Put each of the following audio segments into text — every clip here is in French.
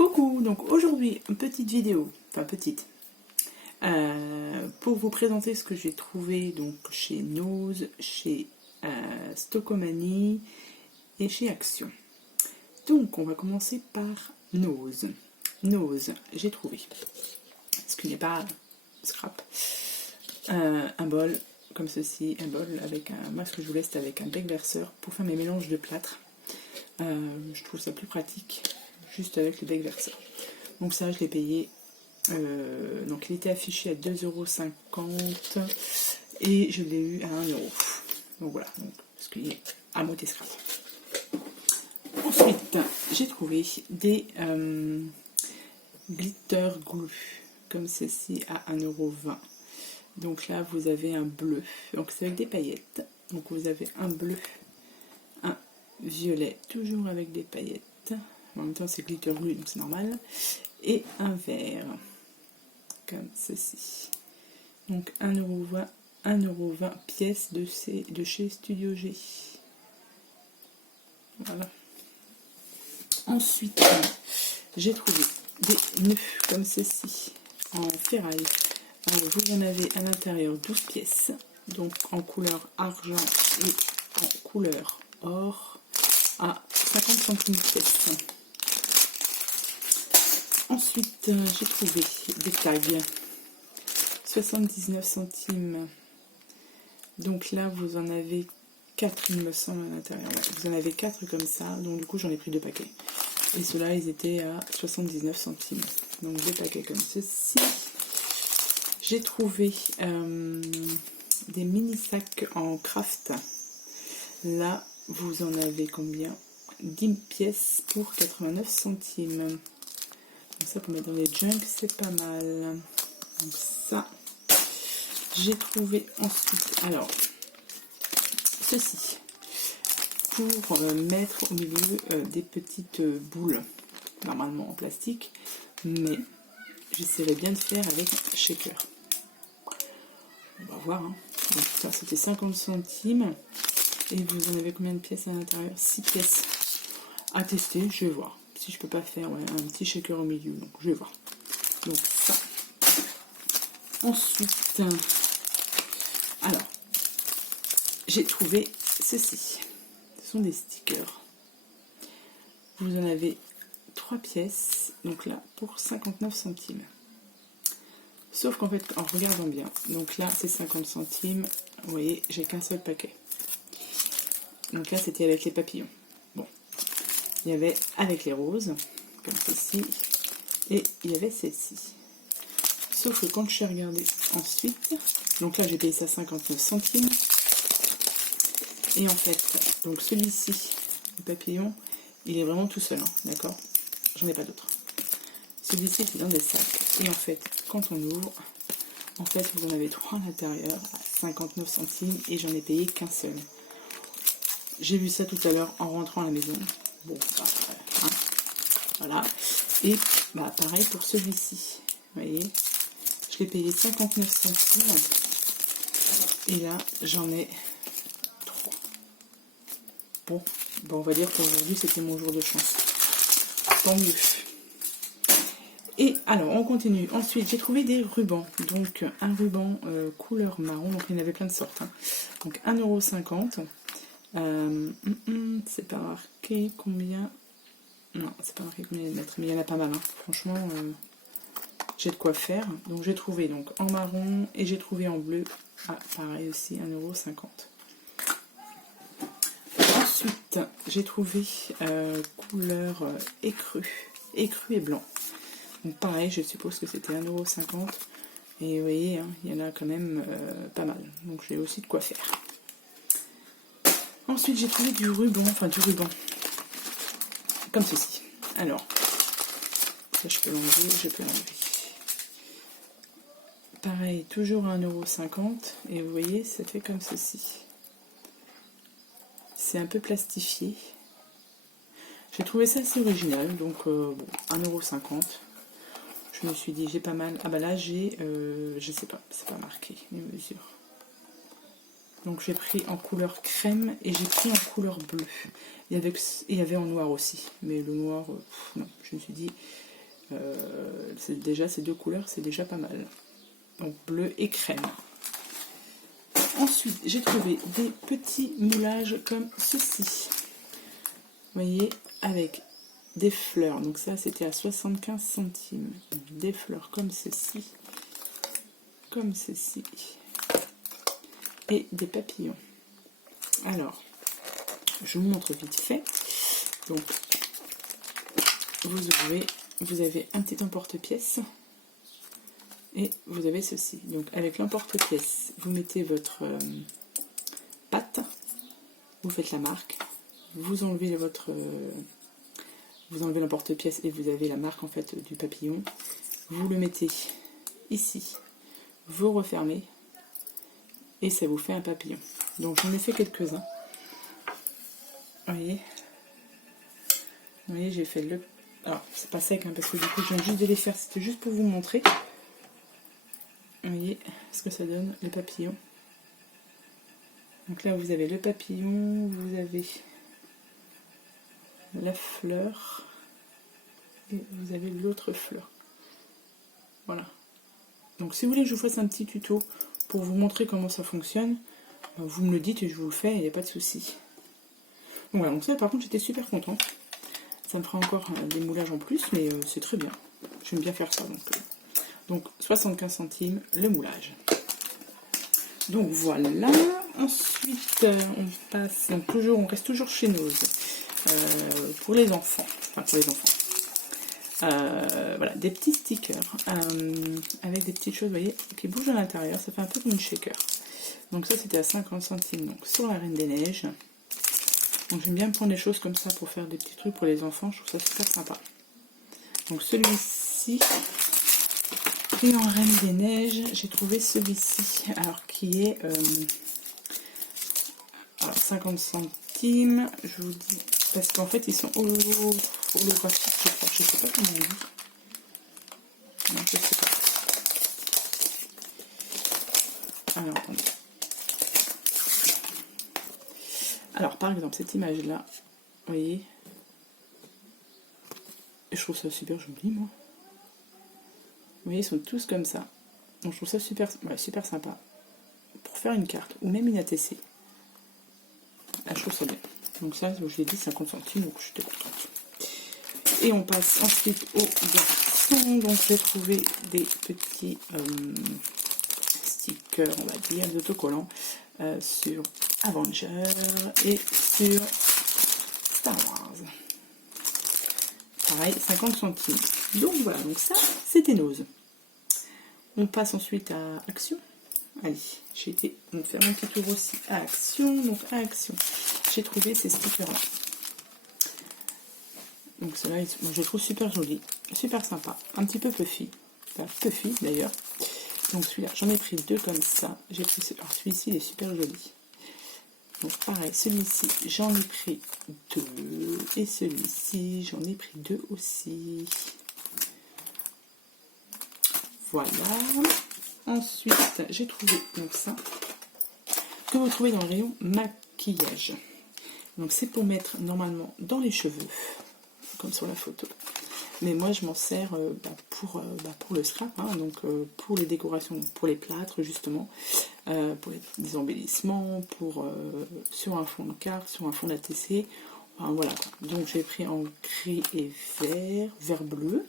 Coucou, donc aujourd'hui une petite vidéo, enfin petite, pour vous présenter ce que j'ai trouvé donc chez Nose, chez Stockomanie et chez Action. Donc on va commencer par Nose. Nose, j'ai trouvé, ce qui n'est pas scrap, un bol comme ceci, un bol avec un, moi ce que je voulais c'était avec un bec verseur pour faire mes mélanges de plâtre. Je trouve ça plus pratique juste avec le bec verseur. Donc ça je l'ai payé, donc il était affiché à 2,50 € et je l'ai eu à 1 €. Donc voilà, donc, ce qui est à moitié scrap. Ensuite j'ai trouvé des glitter glue comme ceci à 1,20 €. Donc là vous avez un bleu, donc c'est avec des paillettes, donc vous avez un bleu, un violet, toujours avec des paillettes, en même temps c'est glitter glue donc c'est normal, et un vert comme ceci. Donc 1,20 €, 1,20 € pièces de chez Studio G. Voilà. Ensuite j'ai trouvé des nœuds comme ceci en ferraille. Alors, vous en avez à l'intérieur 12 pièces, donc en couleur argent et en couleur or à 50 centimes pièce. Ensuite, j'ai trouvé des tags, 79 centimes. Donc là, vous en avez 4, il me semble, à l'intérieur. Ouais, vous en avez 4 comme ça, donc du coup, j'en ai pris 2 paquets. Et ceux-là, ils étaient à 79 centimes. Donc 2 paquets comme ceci. J'ai trouvé des mini sacs en craft. Là, vous en avez combien? 10 pièces pour 89 centimes. Donc ça, pour mettre dans les junks, c'est pas mal. Donc ça, j'ai trouvé ensuite, alors, ceci, pour mettre au milieu des petites boules, normalement en plastique, mais j'essaierai bien de faire avec shaker. On va voir, hein. Donc ça c'était 50 centimes et vous en avez combien de pièces à l'intérieur? 6 pièces à tester, je vais voir si je peux pas faire un petit shaker au milieu, donc je vais voir. Donc ça. Ensuite, alors j'ai trouvé ceci, ce sont des stickers, vous en avez 3 pièces, donc là pour 59 centimes. Sauf qu'en fait, en regardant bien, donc là c'est 50 centimes, vous voyez, j'ai qu'un seul paquet. Donc là c'était avec les papillons. Bon, il y avait avec les roses, comme ceci, et il y avait celle-ci. Sauf que quand je suis regardée ensuite, donc là j'ai payé ça 59 centimes, et en fait, donc celui-ci, le papillon, il est vraiment tout seul, hein, d'accord? J'en ai pas d'autres. Celui-ci est dans des sacs, et en fait, quand on ouvre, en fait, vous en avez 3 à l'intérieur, à 59 centimes, et j'en ai payé qu'un seul. J'ai vu ça tout à l'heure en rentrant à la maison. Bon, bah, hein, voilà. Et bah, pareil pour celui-ci. Vous voyez, je l'ai payé 59 centimes, et là, j'en ai 3. Bon, bah, on va dire qu'aujourd'hui, c'était mon jour de chance. Tant mieux. Et alors, on continue. Ensuite, j'ai trouvé des rubans. Donc, un ruban couleur marron. Donc, il y en avait plein de sortes. Hein. Donc, 1,50 €. C'est pas marqué combien. Non, c'est pas marqué combien de mètres. Mais il y en a pas mal. Hein. Franchement, j'ai de quoi faire. Donc, j'ai trouvé donc, en marron et j'ai trouvé en bleu. Ah, pareil aussi, 1,50 €. Ensuite, j'ai trouvé couleur écru. Écru et blanc. Donc pareil, je suppose que c'était 1,50 €. Et vous voyez, hein, il y en a quand même pas mal. Donc j'ai aussi de quoi faire. Ensuite, j'ai trouvé du ruban, comme ceci. Alors, ça je peux l'enlever, je peux l'enlever. Pareil, toujours à 1,50 €. Et vous voyez, ça fait comme ceci. C'est un peu plastifié. J'ai trouvé ça assez original, donc bon, 1,50 €. Je me suis dit, j'ai pas mal. Ah bah là, j'ai, je sais pas, c'est pas marqué les mesures. Donc j'ai pris en couleur crème et j'ai pris en couleur bleue. Il y avait en noir aussi, mais le noir, non. Je me suis dit, C'est déjà ces deux couleurs, c'est déjà pas mal. Donc bleu et crème. Ensuite, j'ai trouvé des petits moulages comme ceci. Vous voyez, avec des fleurs. Donc ça, c'était à 75 centimes. Des fleurs comme ceci. Comme ceci. Et des papillons. Alors, je vous montre vite fait. Donc, vous avez un petit emporte-pièce. Et vous avez ceci. Donc avec l'emporte-pièce, vous mettez votre pâte, vous faites la marque, vous enlevez vous enlevez l'emporte-pièce et vous avez la marque en fait du papillon. Vous le mettez ici, vous refermez et ça vous fait un papillon. Donc j'en ai fait quelques-uns. Vous voyez, j'ai fait le... Alors c'est pas sec hein, parce que du coup je viens juste de les faire, c'était juste pour vous montrer. Vous voyez ce que ça donne, le papillon. Donc là, vous avez le papillon, vous avez la fleur et vous avez l'autre fleur. Voilà. Donc si vous voulez que je vous fasse un petit tuto pour vous montrer comment ça fonctionne, vous me le dites et je vous le fais, il n'y a pas de souci. Donc voilà, donc ça par contre j'étais super contente. Ça me fera encore des moulages en plus, mais c'est très bien. J'aime bien faire ça. Donc 75 centimes le moulage. Donc voilà. Ensuite on passe, donc toujours, on reste toujours chez Nose. Pour les enfants. Enfin pour les enfants. Voilà, des petits stickers avec des petites choses, vous voyez, qui bougent à l'intérieur. Ça fait un peu comme une shaker. Donc ça c'était à 50 centimes donc sur la Reine des Neiges. Donc j'aime bien prendre des choses comme ça pour faire des petits trucs pour les enfants. Je trouve ça super sympa. Donc celui-ci... Et en Reine des Neiges, j'ai trouvé celui-ci, alors qui est alors 50 centimes, je vous dis, parce qu'en fait ils sont holographiques, je crois, je sais pas comment on dit. Non, je sais pas. Alors, attendez. Alors, par exemple, cette image-là, vous voyez, je trouve ça super joli, moi. Vous voyez, ils sont tous comme ça. Donc je trouve ça super, ouais, super sympa. Pour faire une carte, ou même une ATC. Ah, je trouve ça bien. Donc ça, je l'ai dit, 50 centimes, donc j'étais contente. Et on passe ensuite au garçon. Donc j'ai trouvé des petits stickers, on va dire, des autocollants sur Avengers et sur Star Wars. Pareil, 50 centimes. Donc voilà, donc ça, c'était Nose. On passe ensuite à Action. Allez, j'ai été faire un petit tour aussi à Action. Donc à Action, j'ai trouvé ces stickers-là. Donc ceux-là, moi, je les trouve super jolis, super sympa, un petit peu puffy. Enfin, puffy d'ailleurs. Donc celui-là, j'en ai pris deux comme ça. J'ai pris celui-ci, il est super joli. Donc pareil, celui-ci, j'en ai pris deux. Et celui-ci, j'en ai pris deux aussi. Voilà. Ensuite, j'ai trouvé donc ça, que vous trouvez dans le rayon maquillage. Donc c'est pour mettre normalement dans les cheveux, comme sur la photo. Mais moi je m'en sers pour le scrap, hein, donc pour les décorations, pour les plâtres justement, pour les embellissements, sur un fond de carte, sur un fond d'ATC. Enfin, voilà. Donc j'ai pris en gris et vert bleu.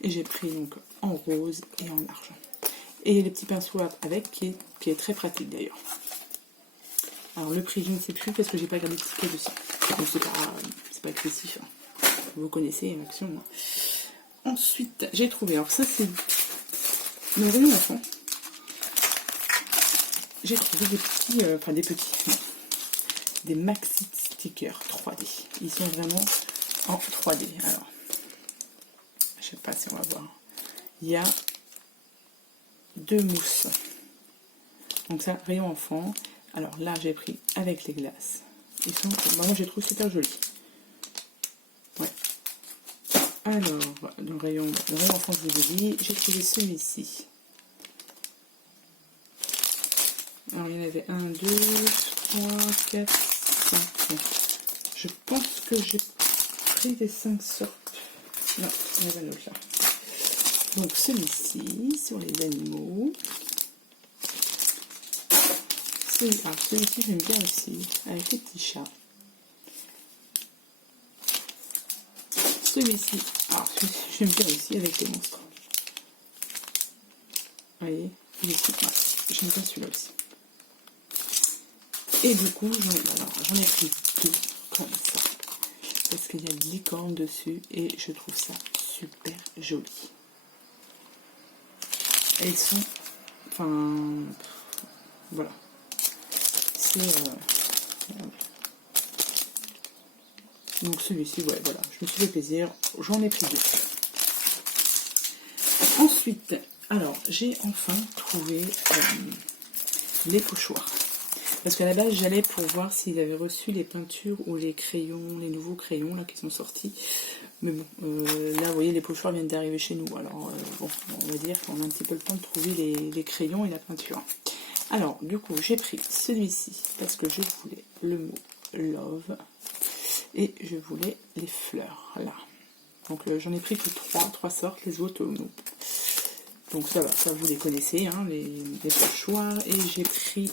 Et j'ai pris donc en rose et en argent. Et les petits pinceaux avec, qui est très pratique d'ailleurs. Alors le prix, je ne sais plus parce que j'ai pas gardé de ticket dessus. Donc c'est pas excessif. Hein. Vous connaissez Action. Hein. Ensuite, j'ai trouvé, alors ça c'est le rayon enfant. J'ai trouvé des maxi stickers 3D. Ils sont vraiment en 3D. Alors, je sais pas si on va voir. Il y a deux mousses. Donc ça, rayon enfant. Alors là, j'ai pris avec les glaces. Ils sont, moi, je les trouve super jolis. Ouais. Alors, le rayon enfant, je vous ai dit, j'ai trouvé celui-ci. Alors, il y en avait 1, 2, 3, 4, 5. Je pense que j'ai pris des 5 sortes. Non, il y en a un autre là. Donc celui-ci, sur les animaux. Celui-ci, j'aime bien aussi, avec les petits chats. Celui-ci, j'aime bien aussi avec les monstres. Vous voyez, j'aime bien celui-là aussi. Et du coup, j'en ai pris deux comme ça. Parce qu'il y a des licornes dessus et je trouve ça super joli. Et ils sont... Enfin... Voilà. C'est... Donc celui-ci, ouais, voilà. Je me suis fait plaisir. J'en ai pris deux. Ensuite, alors, j'ai enfin trouvé les pochoirs. Parce qu'à la base, j'allais pour voir s'ils avaient reçu les peintures ou les crayons, les nouveaux crayons là qui sont sortis. Mais bon, là, vous voyez, les pochoirs viennent d'arriver chez nous. Alors, bon, on va dire qu'on a un petit peu le temps de trouver les crayons et la peinture. Alors, du coup, j'ai pris celui-ci parce que je voulais le mot love et je voulais les fleurs, là. Donc, j'en ai pris que trois sortes, les autres, non. Donc, ça va, ça vous les connaissez, hein, les pochoirs. Et j'ai pris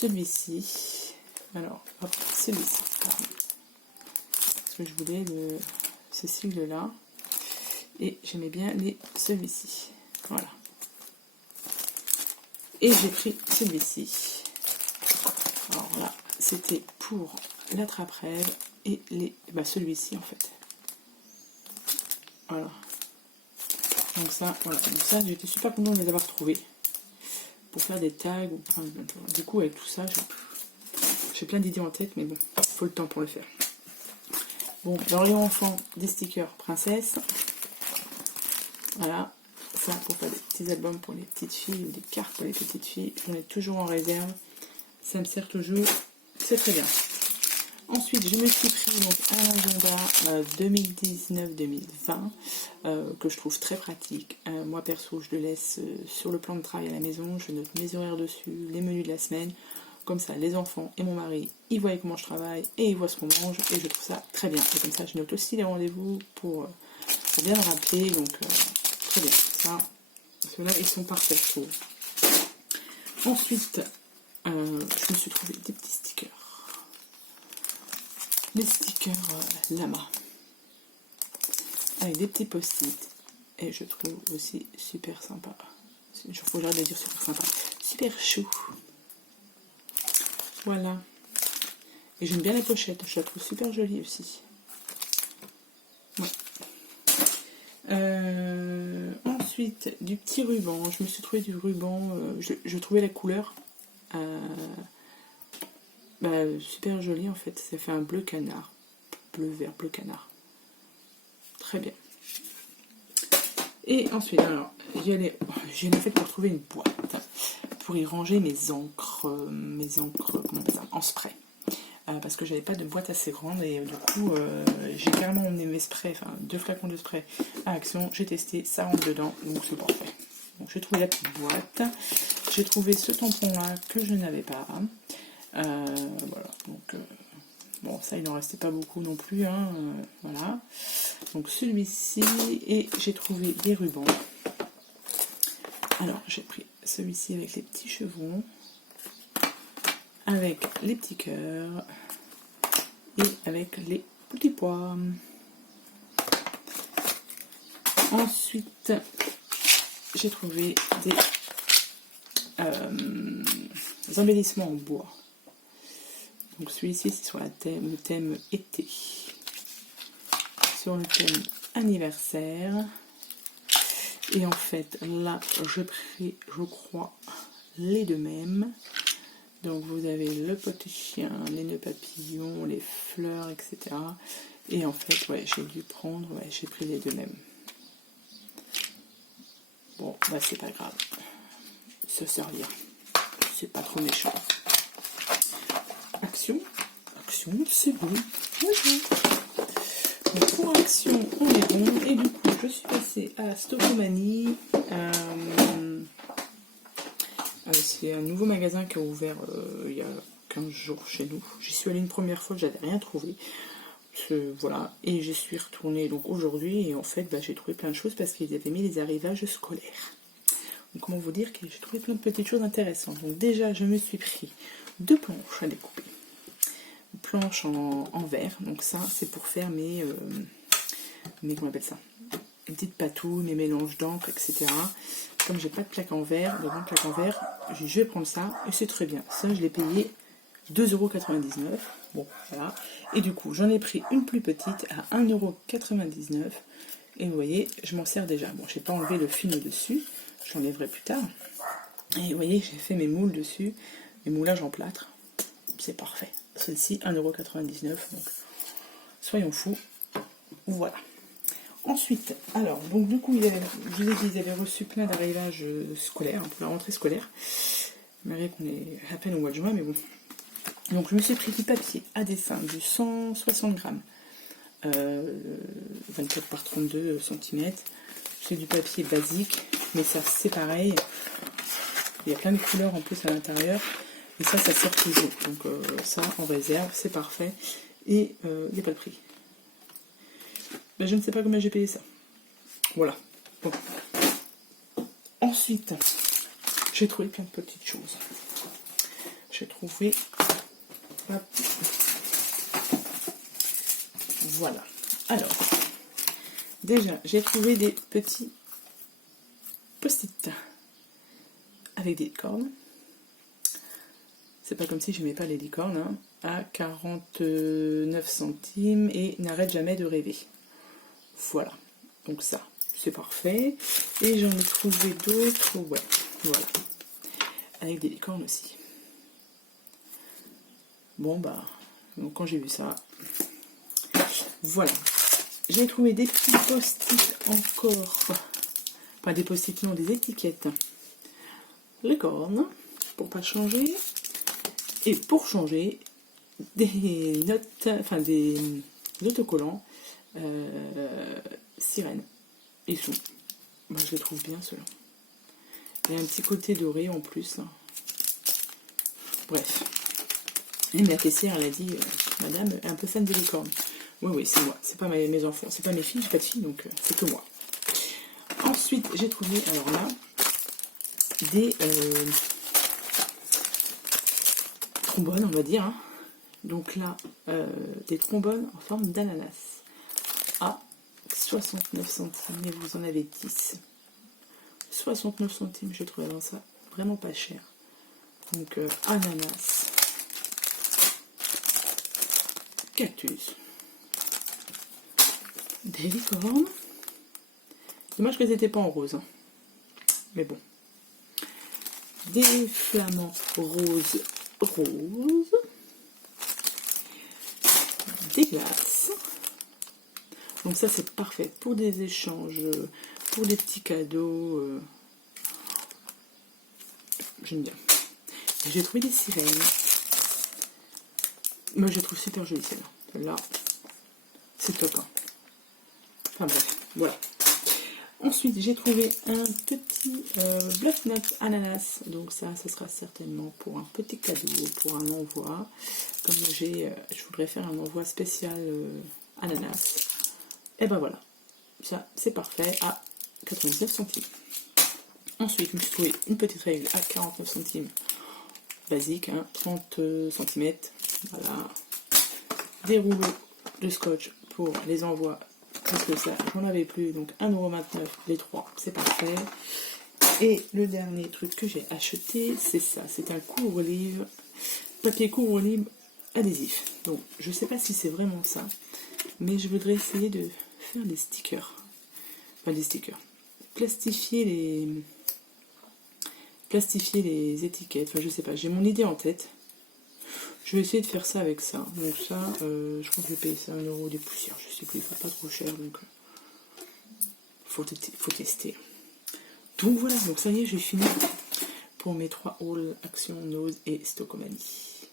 celui-ci. Alors, hop, celui-ci, pardon. Parce que je voulais ce sigle-là. Et j'aimais bien celui-ci. Voilà. Et j'ai pris celui-ci. Alors là, c'était pour l'attrape-rêve et celui-ci en fait. Voilà. Donc ça, voilà. Donc ça, j'étais super content de les avoir trouvés. Pour faire des tags. Du coup, avec tout ça, j'ai plein d'idées en tête, mais bon, il faut le temps pour le faire. Bon, dans les enfants, des stickers princesse. Voilà. Ça, pour faire des petits albums pour les petites filles ou des cartes pour les petites filles. J'en ai toujours en réserve. Ça me sert toujours. C'est très bien. Ensuite, je me suis pris donc un agenda 2019-2020 que je trouve très pratique. Moi, perso, je le laisse sur le plan de travail à la maison. Je note mes horaires dessus, les menus de la semaine. Comme ça, les enfants et mon mari, ils voient comment je travaille et ils voient ce qu'on mange. Et je trouve ça très bien. Et comme ça, je note aussi les rendez-vous pour bien me rappeler. Donc, très bien. Ça, ceux-là, ils sont parfaits, je trouve. Ensuite, je me suis trouvé des petits stickers. Les stickers Lama. Avec des petits post-it. Et je trouve aussi super sympa. Il faut que j'arrête de dire super sympa. Super chou. Voilà. Et j'aime bien la pochette. Je la trouve super jolie aussi. Ouais. Ensuite, du petit ruban. Je me suis trouvé du ruban. Je trouvais la couleur super jolie en fait. Ça fait un bleu canard. Bleu vert, bleu canard. Très bien. Et ensuite, alors, j'ai en fait pour trouver une boîte pour y ranger mes encres, comment on appelle ça, en spray. Parce que j'avais pas de boîte assez grande et du coup j'ai carrément emmené mes sprays, enfin 2 flacons de spray à Action, j'ai testé, ça rentre dedans, donc c'est parfait. Donc j'ai trouvé la petite boîte, j'ai trouvé ce tampon là que je n'avais pas, voilà, donc bon ça il n'en restait pas beaucoup non plus, hein, voilà, donc celui-ci, et j'ai trouvé des rubans. Alors j'ai pris celui-ci avec les petits chevrons, avec les petits cœurs et avec les petits pois. Ensuite, j'ai trouvé des embellissements en bois. Donc celui-ci, c'est sur le thème été. Sur le thème anniversaire. Et en fait, là, j'ai pris, je crois, les deux mêmes. Donc vous avez le petit chien, les nœuds papillons, les fleurs, etc. Et en fait, ouais, j'ai dû prendre, ouais, j'ai pris les deux mêmes. Bon, bah c'est pas grave. Se servir. C'est pas trop méchant. Action, c'est bon. Voilà. Donc pour Action, on est bon. Et du coup, je suis passée à Stockomanie. C'est un nouveau magasin qui a ouvert il y a 15 jours chez nous. J'y suis allée une première fois, j'avais rien trouvé. Voilà, et j'y suis retournée donc aujourd'hui, et en fait bah, j'ai trouvé plein de choses parce qu'ils avaient mis les arrivages scolaires. Donc comment vous dire que j'ai trouvé plein de petites choses intéressantes. Donc déjà je me suis pris 2 planches à découper. Planches en verre, donc ça c'est pour faire mes comment on appelle ça, mes petites patouilles, mes mélanges d'encre, etc. Comme j'ai pas de plaque en verre, de grande plaque en verre, je vais prendre ça et c'est très bien. Ça je l'ai payé 2,99 €. Bon, voilà. Et du coup, j'en ai pris une plus petite à 1,99 €. Et vous voyez, je m'en sers déjà. Bon, j'ai pas enlevé le film dessus, je l'enlèverai plus tard. Et vous voyez, j'ai fait mes moules dessus, mes moulages en plâtre. C'est parfait. Celle-ci, 1,99 €. Donc, soyons fous. Voilà. Ensuite, alors, donc du coup, je vous ai dit, ils avaient reçu plein d'arrivages scolaires, pour la rentrée scolaire. Malgré qu'on est à peine au mois de juin, mais bon. Donc je me suis pris du papier à dessin, du 160 grammes, 24 par 32 cm. C'est du papier basique, mais ça c'est pareil. Il y a plein de couleurs en plus à l'intérieur. Et ça sert toujours. Donc ça en réserve, c'est parfait. Et il n'y a pas de prix. Ben, je ne sais pas combien j'ai payé ça. Voilà. Bon. Ensuite, j'ai trouvé plein de petites choses. J'ai trouvé... Hop. Voilà. Alors, déjà, j'ai trouvé des petits post-it avec des licornes. C'est pas comme si je n'aimais pas les licornes, hein, à 49 centimes et n'arrête jamais de rêver. Voilà. Donc ça, c'est parfait. Et j'en ai trouvé d'autres, ouais, voilà. Avec des licornes aussi. Bon, bah, donc quand j'ai vu ça, voilà. J'ai trouvé des petits post-it encore. Pas des post-it, non, des étiquettes. Licorne, pour pas changer. Et pour changer, des notes, enfin des autocollants sirène. Ils sont, moi je les trouve bien ceux-là. Il y a un petit côté doré en plus. Bref. Et ma caissière, elle a dit, madame, un peu fan des licornes. Oui, oui, c'est moi. C'est pas mes enfants, c'est pas mes filles, j'ai pas de filles, donc c'est que moi. Ensuite, j'ai trouvé, alors là, des trombones, on va dire. Hein. Donc là, des trombones en forme d'ananas. À 69 centimes, mais vous en avez 10. 69 centimes, je trouvais dans ça vraiment pas cher. Donc, ananas, cactus, des licornes. Dommage qu'elles n'étaient pas en rose. Hein. Mais bon. Des flamants roses. Des glaces. Donc ça, c'est parfait pour des échanges, pour des petits cadeaux. J'aime bien. J'ai trouvé des sirènes. Moi, je les trouve super jolies, celle-là. Celle-là, c'est top. Hein. Enfin bref, voilà. Ensuite, j'ai trouvé un petit bloc-notes ananas. Donc ça, ce sera certainement pour un petit cadeau, pour un envoi. Comme je voudrais faire un envoi spécial ananas. Et ben voilà. Ça, c'est parfait à 99 centimes. Ensuite, je me suis trouvé une petite règle à 49 centimes. Basique, hein, 30 cm. Voilà. Des rouleaux de scotch pour les envois. Parce que ça, j'en avais plus. Donc 1,29 € les 3. C'est parfait. Et le dernier truc que j'ai acheté, c'est ça. C'est un couvre-livre. Papier couvre-livre adhésif. Donc, je sais pas si c'est vraiment ça. Mais je voudrais essayer de faire des stickers. Enfin, des stickers. Plastifier les étiquettes. Enfin, je sais pas. J'ai mon idée en tête. Je vais essayer de faire ça avec ça. Donc ça, je crois que je vais payer ça 1 € des poussières. Je sais plus, il ne pas trop cher. Donc, faut tester. Donc voilà, donc ça y est, j'ai fini pour mes 3 hauls Action, Nose et Stockomanie.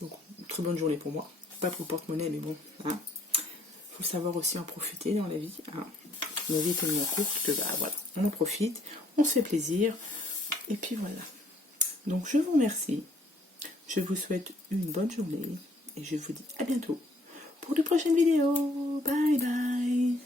Donc, très bonne journée pour moi. Pas pour le porte-monnaie, mais bon. Hein. Faut savoir aussi en profiter dans la vie. Hein. La vie est tellement courte que bah voilà, on en profite, on se fait plaisir. Et puis voilà. Donc je vous remercie. Je vous souhaite une bonne journée et je vous dis à bientôt pour de prochaines vidéos. Bye bye.